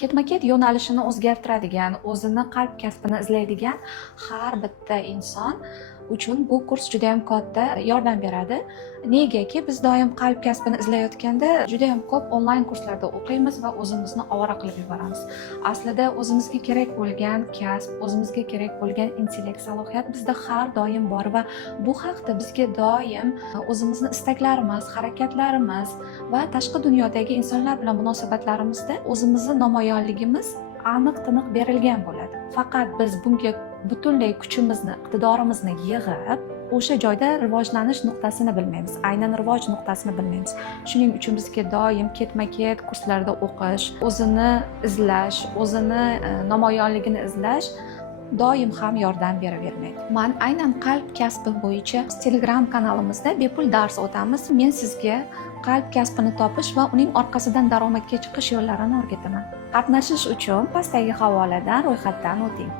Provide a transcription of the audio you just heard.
ketma-ket yo'nalishini o'zgartiradigan, o'zini qalb kasbini izlaydigan har bitta inson uchun bu kurs juda ham katta yordam beradi. Negaki biz doim qalb kasbini izlayotganda juda ham ko'p onlayn kurslarda o'qiymiz va o'zimizni ovora qilib yuboramiz. Aslida o'zimizga kerak bo'lgan kasb, o'zimizga kerak bo'lgan intellekt, salohiyat bizda har doim bor va bu haqda bizga doim o'zimizni istaklarimiz, harakatlarimiz va tashqi dunyodagi insonlar bilan munosabatlarimizda o'zimizni namoyonligimiz aniq-tiniq berilgan bo'ladi. Faqat biz bunga butunlay kuchimizni, iqtidorimizni yig'ib, o'sha joyda rivojlanish nuqtasini bilmaymiz. Aynan rivoj nuqtasini bilmaymiz. Shuning uchun bizga doim ketma-ket kurslarda o'qish, o'zini izlash, o'zini namoyonligini izlash doim ham yordam beravermaydi. Men aynan qalb kasbi bo'yicha Telegram kanalimizda bepul dars o'tamiz. Men sizga qalb kasbini topish va uning orqasidan daromadga chiqish yo'llarini o'rgataman. Qatnashish uchun pastdagi havoladan ro'yxatdan o'ting.